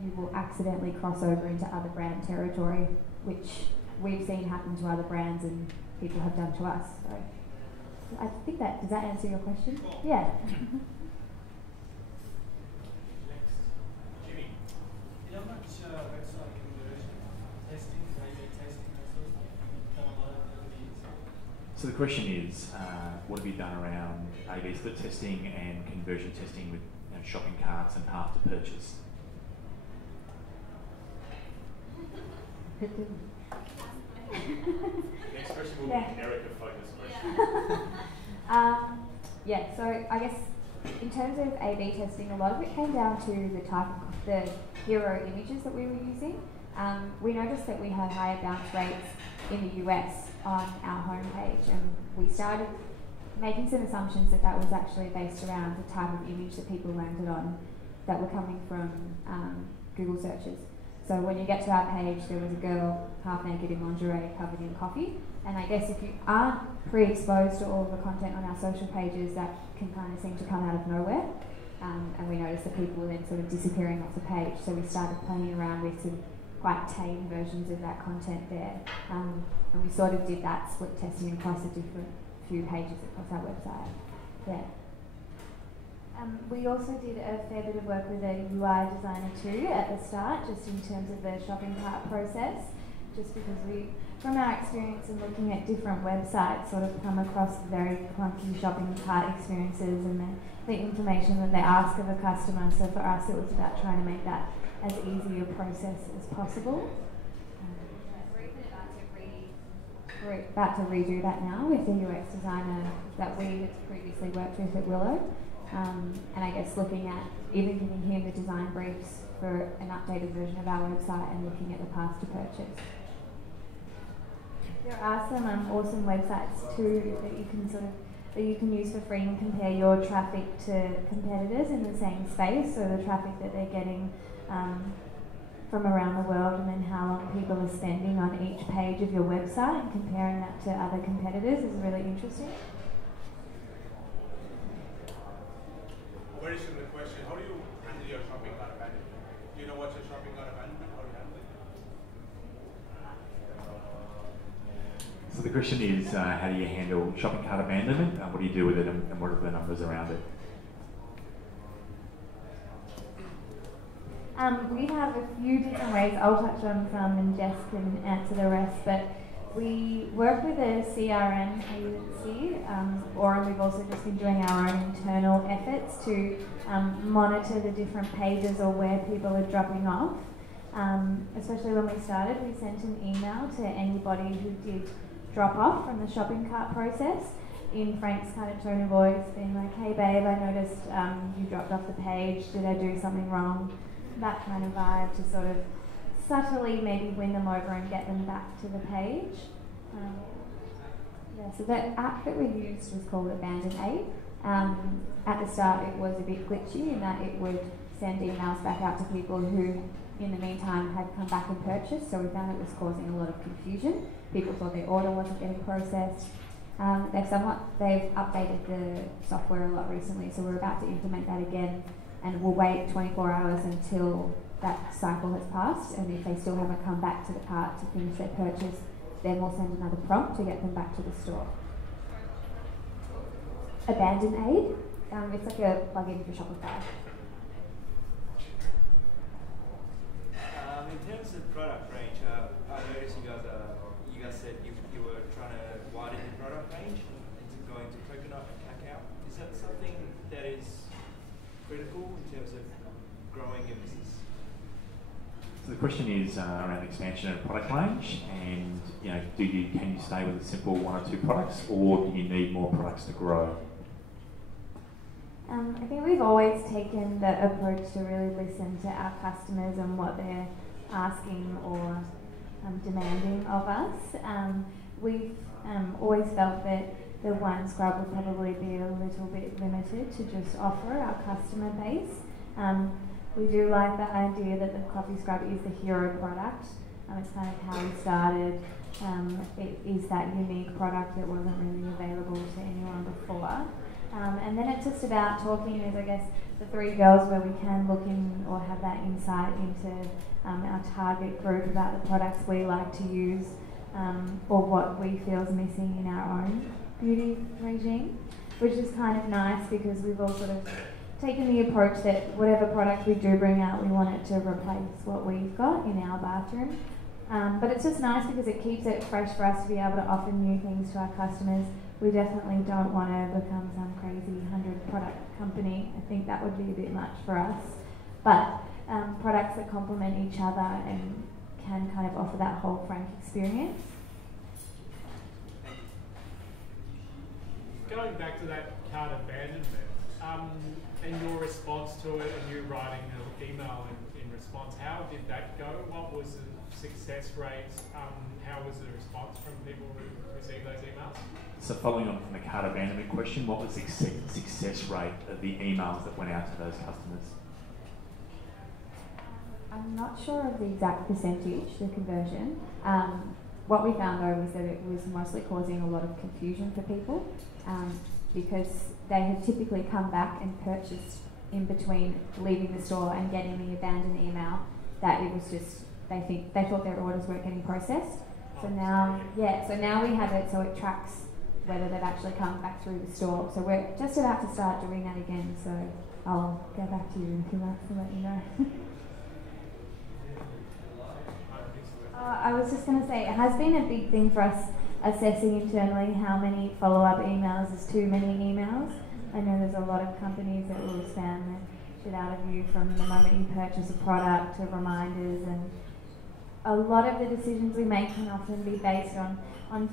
you will accidentally cross over into other brand territory, which we've seen happen to other brands and people have done to us. So I think that, does that answer your question? Cool. Yeah. Next. Jimmy. How much website conversion testing, A/B testing, that sort of stuff, done a lot over the years? So the question is, what have you done around A/B split testing and conversion testing with shopping carts and path to purchase? Next question will Yeah. be Erika focused question. Yeah, so I guess in terms of A/B testing, a lot of it came down to the hero images that we were using. We noticed that we had higher bounce rates in the US on our homepage, and we started making some assumptions that that was actually based around the type of image that people landed on that were coming from Google searches. So when you get to our page, there was a girl half naked in lingerie covered in coffee. And I guess if you aren't pre-exposed to all of the content on our social pages, that can kind of seem to come out of nowhere. And we noticed that people were then sort of disappearing off the page. So we started playing around with some quite tame versions of that content there. And we sort of did that split testing across a different few pages across our website. Yeah. We also did a fair bit of work with a UI designer too at the start, just in terms of the shopping cart process, just because we, from our experience in looking at different websites, sort of come across very clunky shopping cart experiences and the information that they ask of a customer. So for us, it was about trying to make that as easy a process as possible. We're about to redo that now with the UX designer that we had previously worked with at Willow. And I guess looking at even giving him the design briefs for an updated version of our website and looking at the path to purchase. There are some awesome websites too that you can use for free and compare your traffic to competitors in the same space. So the traffic that they're getting from around the world, and then how long people are spending on each page of your website, and comparing that to other competitors is really interesting. Very similar question. How do you handle your shopping cart abandonment? Do you know what's a shopping cart abandonment? How do you handle it? So the question is, how do you handle shopping cart abandonment? What do you do with it, and what are the numbers around it? We have a few different ways. I'll touch on some and Jess can answer the rest, but we work with a CRM agency, or we've also just been doing our own internal efforts to monitor the different pages or where people are dropping off. Especially when we started, we sent an email to anybody who did drop off from the shopping cart process in Frank's kind of tone of voice, being like, "Hey babe, I noticed you dropped off the page, did I do something wrong?" That kind of vibe, to sort of subtly maybe win them over and get them back to the page. So the app that we used was called Abandon Aid. At the start it was a bit glitchy in that it would send emails back out to people who in the meantime had come back and purchased, so we found it was causing a lot of confusion. People thought their order wasn't getting processed. They've updated the software a lot recently, so we're about to implement that again, and we'll wait 24 hours until that cycle has passed, and if they still haven't come back to the cart to finish their purchase, then we'll send another prompt to get them back to the store. Abandon Aid, it's like a plugin for Shopify. In terms of product range, I noticed you guys said you were trying to widen your product range into going to coconut and cacao. Is that something that is critical in terms of growing your business? So the question is around expansion of product range, and can you stay with a simple one or two products, or do you need more products to grow? I think we've always taken the approach to really listen to our customers and what they're asking or demanding of us. We've always felt that the one scrub would probably be a little bit limited to just offer our customer base. We do like the idea that the coffee scrub is the hero product. It's kind of how we started. It is that unique product that wasn't really available to anyone before. And then it's just about talking as, I guess, the three girls where we can look in or have that insight into our target group about the products we like to use, or what we feel is missing in our own beauty regime, which is kind of nice because we've all sort of taken the approach that whatever product we do bring out, we want it to replace what we've got in our bathroom. But it's just nice because it keeps it fresh for us to be able to offer new things to our customers. We definitely don't want to become some crazy 100 product company. I think that would be a bit much for us. But products that complement each other and can kind of offer that whole Frank experience. Going back to that cart abandonment, and your response to it, and you writing an email in response. How did that go? What was the success rate? How was the response from people who received those emails? So following on from the cart abandonment question, what was the success rate of the emails that went out to those customers? I'm not sure of the exact percentage, the conversion. What we found though was that it was mostly causing a lot of confusion for people because they had typically come back and purchased in between leaving the store and getting the abandoned email, that it was just, they thought their orders weren't getting processed. So now we have it so it tracks whether they've actually come back through the store. So we're just about to start doing that again, so I'll get back to you in a few months and let you know. I was just going to say, it has been a big thing for us assessing internally how many follow-up emails is too many emails. I know there's a lot of companies that will spam the shit out of you from the moment you purchase a product to reminders, and a lot of the decisions we make can often be based on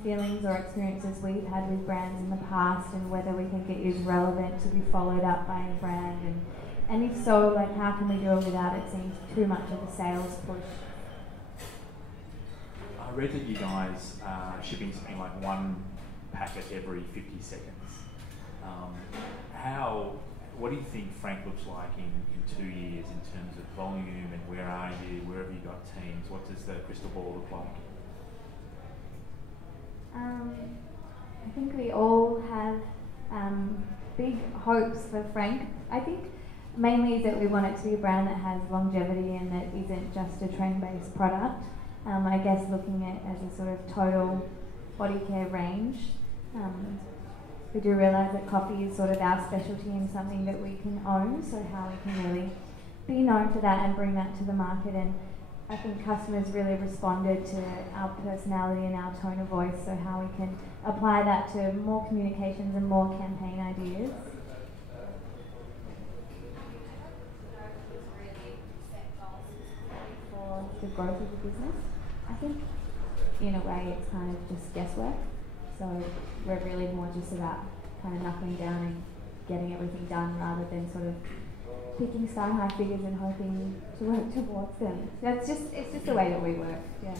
feelings or experiences we've had with brands in the past, and whether we think it is relevant to be followed up by a brand, and if so, like, how can we do it without it seeing too much of a sales push. I read that you guys are shipping something like one packet every 50 seconds. What do you think Frank looks like in 2 years in terms of volume, and where are you, where have you got teams, what does the crystal ball look like? I think we all have big hopes for Frank. I think mainly is that we want it to be a brand that has longevity and that isn't just a trend-based product. I guess looking at it as a sort of total body care range. We do realise that coffee is sort of our specialty and something that we can own, so how we can really be known for that and bring that to the market. And I think customers really responded to our personality and our tone of voice, so how we can apply that to more communications and more campaign ideas. For the growth of the business. I think in a way it's kind of just guesswork, so we're really more just about kind of knuckling down and getting everything done rather than sort of picking sky-high figures and hoping to work towards them. So it's just the way that we work, yeah.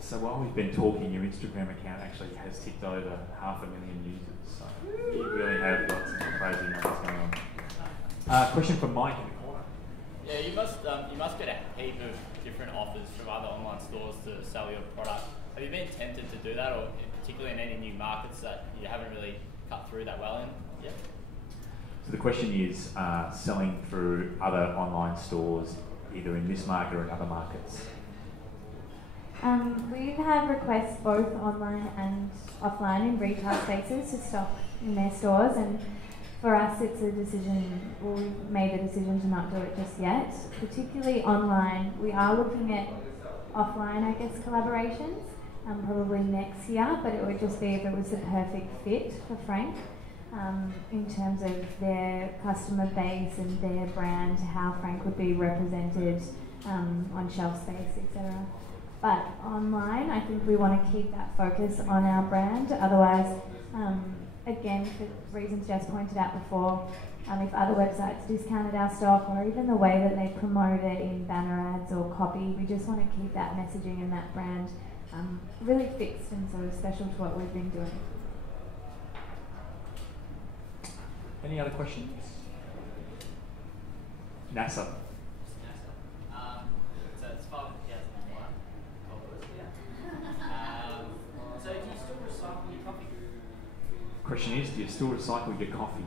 So while we've been talking, your Instagram account actually has ticked over 500,000 users, so you really have got some crazy numbers going on. Question from Mike in the corner. Yeah, you must get a heap of different offers from other online stores to sell your product. Have you been tempted to do that, or particularly in any new markets that you haven't really cut through that well in yet? So the question is selling through other online stores, either in this market or in other markets. We've had requests both online and offline in retail spaces to stock in their stores, and for us it's a decision, well, we've made the decision to not do it just yet. Particularly online, we are looking at offline, I guess, collaborations, probably next year, but it would just be if it was the perfect fit for Frank, in terms of their customer base and their brand, how Frank would be represented on shelf space, etc. But online, I think we want to keep that focus on our brand. Otherwise, again, for reasons Jess pointed out before, if other websites discounted our stock, or even the way that they promote it in banner ads or copy, we just want to keep that messaging and that brand really fixed and sort of special to what we've been doing. Any other questions? NASA. So it's 5,000 followers. So do you still recycle your coffee? Question is, do you still recycle your coffee?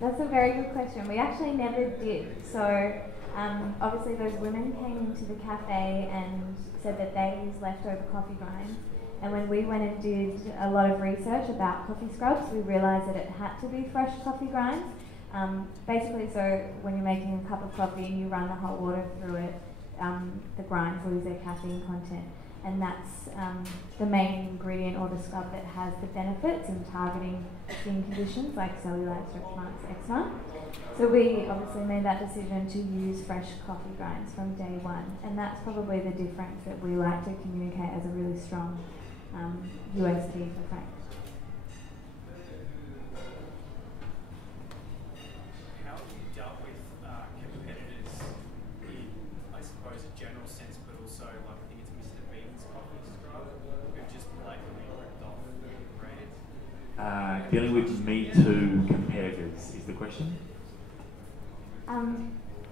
That's a very good question. We actually never did. So obviously those women came into the cafe and said that they used leftover coffee grinds. And when we went and did a lot of research about coffee scrubs, we realised that it had to be fresh coffee grinds. Basically, so when you're making a cup of coffee and you run the hot water through it, the grinds lose their caffeine content. And that's the main ingredient or the scrub that has the benefits in targeting skin conditions like cellulite, stretch marks, eczema. So we obviously made that decision to use fresh coffee grinds from day one. And that's probably the difference that we like to communicate as a really strong USP for Frank. How have you dealt with competitors in, I suppose, a general sense, but also, like, I think it's Mr. Bean's coffee scrub, who've just blatantly ripped off the brand? Dealing with Me Too competitors is the question.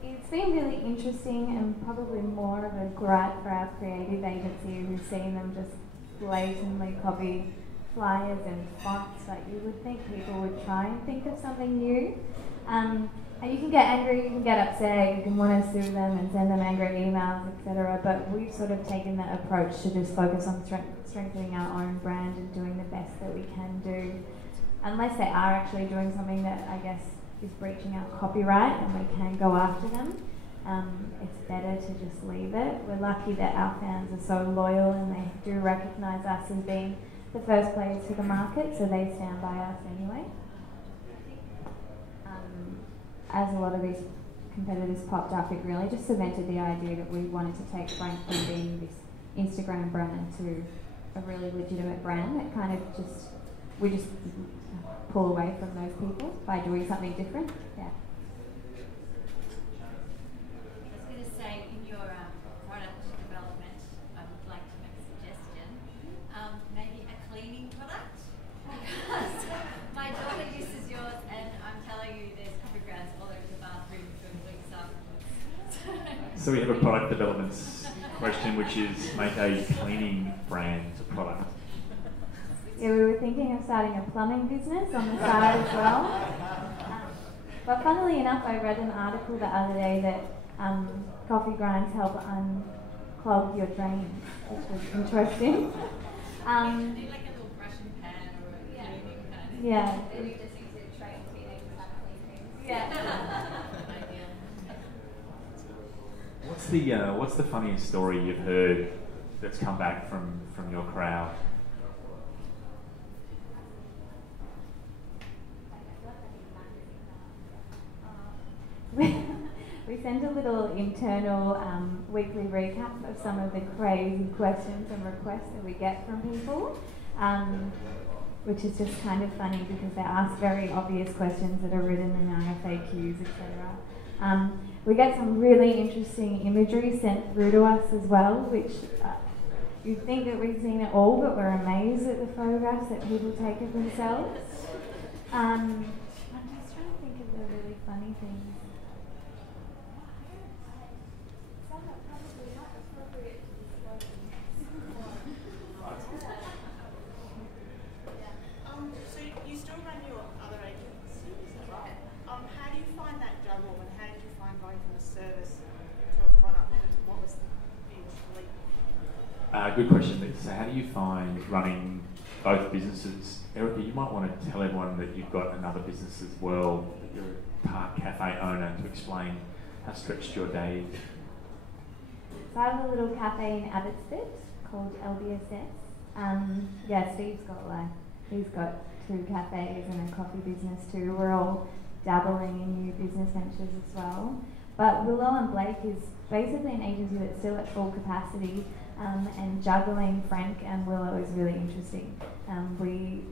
It's been really interesting and probably more of a gripe for our creative agency who's seen them just blatantly copy flyers and fonts. Like, you would think people would try and think of something new. And you can get angry, you can get upset, you can want to sue them and send them angry emails, etc. But we've sort of taken that approach to just focus on strengthening our own brand and doing the best that we can do. Unless they are actually doing something that I guess is breaching our copyright and we can go after them, it's better to just leave it. We're lucky that our fans are so loyal and they do recognise us as being the first players to the market, so they stand by us anyway. As a lot of these competitors popped up, it really just cemented the idea that we wanted to take Frank from being this Instagram brand to a really legitimate brand that kind of we just pull away from those people by doing something different. Yeah. I was going to say, in your product development, I would like to make a suggestion. Maybe a cleaning product, because my daughter uses yours, and I'm telling you, there's coffee grounds all over the bathroom from weeks afterwards. So we have a product development question, which is make a cleaning brand product. Yeah, we were thinking of starting a plumbing business on the side as well. But funnily enough, I read an article the other day that coffee grinds help unclog your drains, which was interesting. You need like a little brushing pan or a cleaning pan. Yeah. Maybe just use it to train teenagers how to clean things. Yeah. What's the funniest story you've heard that's come back from your crowd? We send a little internal weekly recap of some of the crazy questions and requests that we get from people, which is just kind of funny because they ask very obvious questions that are written in our FAQs, etc. We get some really interesting imagery sent through to us as well, which you'd think that we've seen it all, but we're amazed at the photographs that people take of themselves. I'm just trying to think of the really funny things. So you still run your other agencies, is that right? How do you find that juggle, and how did you find going from a service to a product, and what was the initial leap? Good question. So how do you find running both businesses? Erika, you might want to tell everyone that you've got another business as well, that you're a Park Cafe owner, to explain how stretched your day is. So I have a little cafe in Abbotsford called LBSS. He's got 2 cafes and a coffee business too. We're all dabbling in new business ventures as well. But Willow and Blake is basically an agency that's still at full capacity, and juggling Frank and Willow is really interesting. We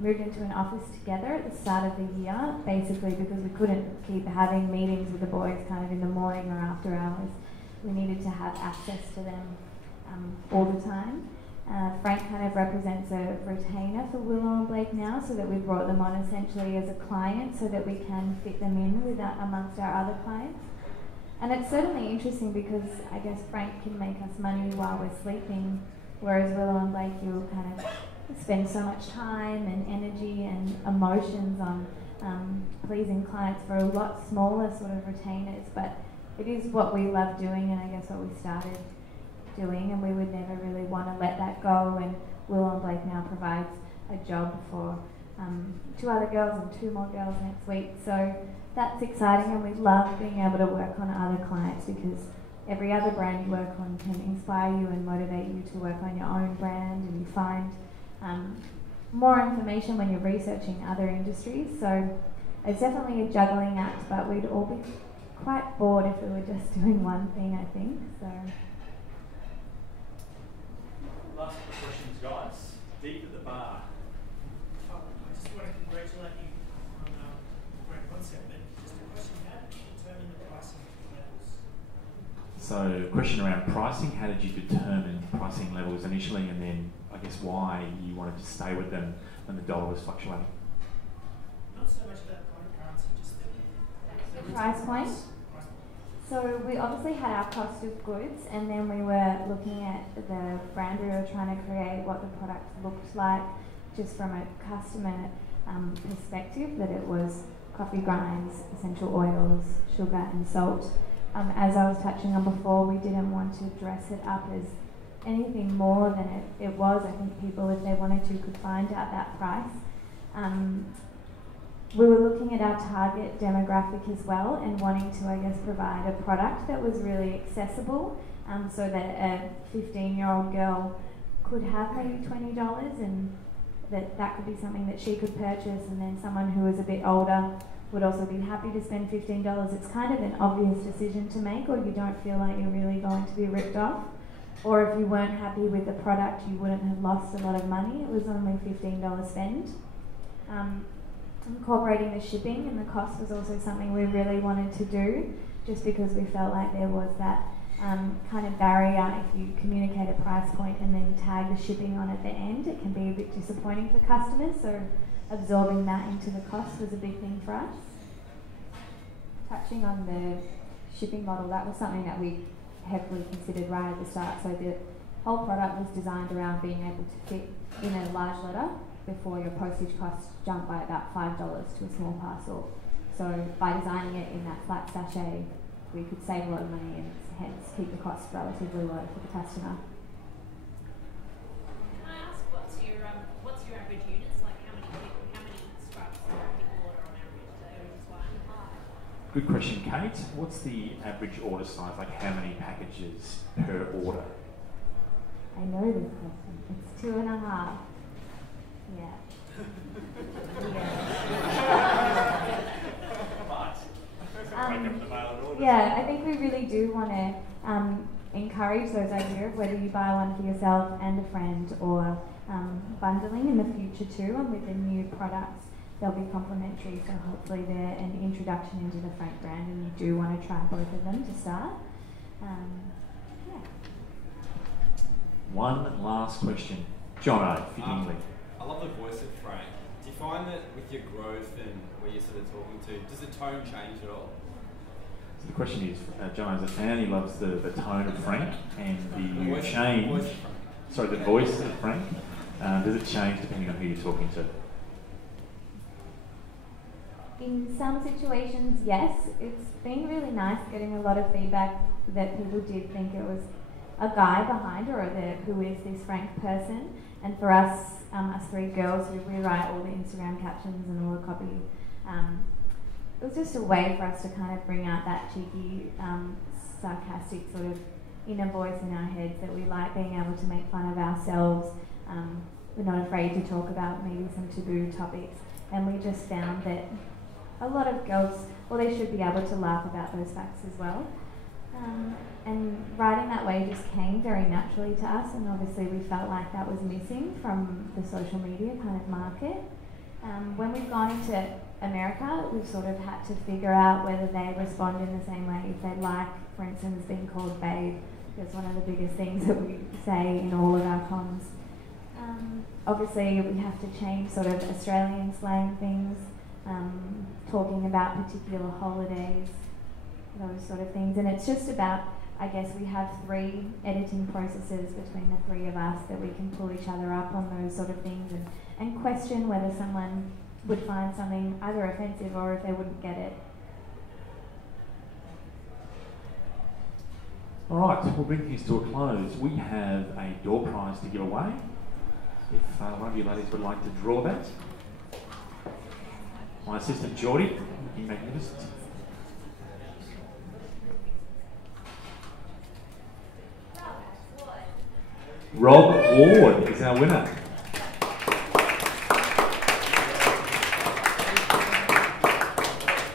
moved into an office together at the start of the year, basically because we couldn't keep having meetings with the boys kind of in the morning or after hours. We needed to have access to them all the time. Frank kind of represents a retainer for Willow and Blake now, so that we've brought them on essentially as a client so that we can fit them in with amongst our other clients. And it's certainly interesting because I guess Frank can make us money while we're sleeping, whereas Willow and Blake, you kind of spend so much time and energy and emotions on pleasing clients for a lot smaller sort of retainers. But it is what we love doing, and I guess what we started doing, and we would never really want to let that go. And Willow and Blake now provides a job for 2 other girls and 2 more girls next week. So that's exciting, and we love being able to work on other clients because every other brand you work on can inspire you and motivate you to work on your own brand, and you find more information when you're researching other industries. So it's definitely a juggling act, but we'd all be quite bored if we were just doing one thing, I think. So. Last questions, guys. So, question around pricing. How did you determine pricing levels initially, and then I guess why you wanted to stay with them when the dollar was fluctuating? Not so much about product currency, just The price point. So we obviously had our cost of goods, and then we were looking at the brand we were trying to create, what the product looked like, just from a customer perspective, that it was coffee grinds, essential oils, sugar and salt. As I was touching on before, we didn't want to dress it up as anything more than it was. I think people, if they wanted to, could find out that price. We were looking at our target demographic as well, and wanting to, I guess, provide a product that was really accessible, so that a 15-year-old girl could have maybe $20, and that could be something that she could purchase, and then someone who was a bit older would also be happy to spend $15. It's kind of an obvious decision to make, or you don't feel like you're really going to be ripped off. Or if you weren't happy with the product, you wouldn't have lost a lot of money. It was only $15 spend. Incorporating the shipping and the cost was also something we really wanted to do, just because we felt like there was that kind of barrier. If you communicate a price point and then tag the shipping on at the end, it can be a bit disappointing for customers, so absorbing that into the cost was a big thing for us. Touching on the shipping model, that was something that we heavily considered right at the start. So the whole product was designed around being able to fit in a large letter before your postage costs jump by about $5 to a small parcel. So by designing it in that flat sachet, we could save a lot of money and hence keep the costs relatively low for the customer. Can I ask what's your average units? Like how many scrubs do people order on average? Do they order just one? Good question, Kate. What's the average order size? Like how many packages per order? I know this question. It's 2.5. Yeah. Yeah, I think we really do want to encourage those ideas of whether you buy one for yourself and a friend, or bundling in the future too. And with the new products, they'll be complementary, so hopefully they're an introduction into the Frank brand, and you do want to try both of them to start. Yeah. One last question. Jono, fittingly. I love the voice of Frank. Do you find that with your growth and where you're sort of talking to, does the tone change at all? So the question is, Jono, as a fan, he loves the tone of Frank, and the voice change. of Frank. Sorry, the voice of Frank. Does it change depending on who you're talking to? In some situations, yes. It's been really nice getting a lot of feedback that people did think it was a guy behind, or who is this Frank person. And for us, us three girls who rewrite all the Instagram captions and all the copy, it was just a way for us to kind of bring out that cheeky, sarcastic sort of inner voice in our heads, that we like being able to make fun of ourselves. We're not afraid to talk about maybe some taboo topics, and we just found that a lot of girls, well, they should be able to laugh about those facts as well. And writing that way just came very naturally to us, and obviously we felt like that was missing from the social media kind of market. When we've gone into America, we've sort of had to figure out whether they respond in the same way. If they like, for instance, being called babe, that's one of the biggest things that we say in all of our comms. Obviously we have to change sort of Australian slang things, talking about particular holidays, those sort of things. And it's just about, I guess we have 3 editing processes between the 3 of us that we can pull each other up on those sort of things, and question whether someone would find something either offensive or if they wouldn't get it. All right, we'll bring things to a close. We have a door prize to give away. If one of you ladies would like to draw that. My assistant Geordie, looking magnificent. Rob Ward is our winner.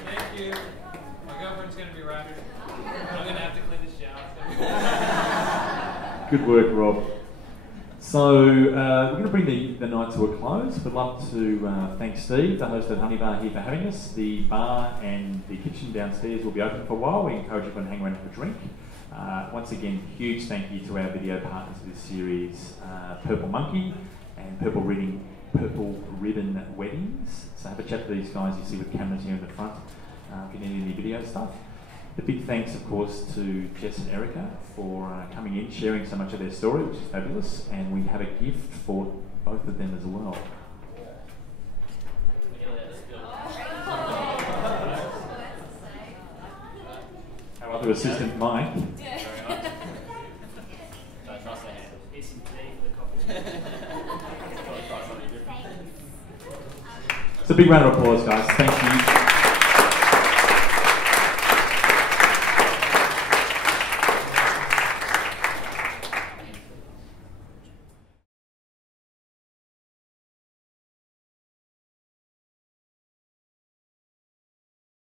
Thank you. My girlfriend's going to be ratted. I'm going to have to clean the shower. Good work, Rob. So we're going to bring the night to a close. We'd love to thank Steve, the host of Honey Bar, here for having us. The bar and the kitchen downstairs will be open for a while. We encourage everyone to hang around for a drink. Once again, huge thank you to our video partners of this series, Purple Monkey and Purple Ribbon Weddings. So have a chat to these guys you see with cameras here in the front, if you need any video stuff. The big thanks, of course, to Jess and Erika for coming in, sharing so much of their story, which is fabulous, and we have a gift for both of them as well. Our other assistant, Mike. Don't trust the hand. It's in tea for the coffee. It's a big round of applause, guys. Thank you.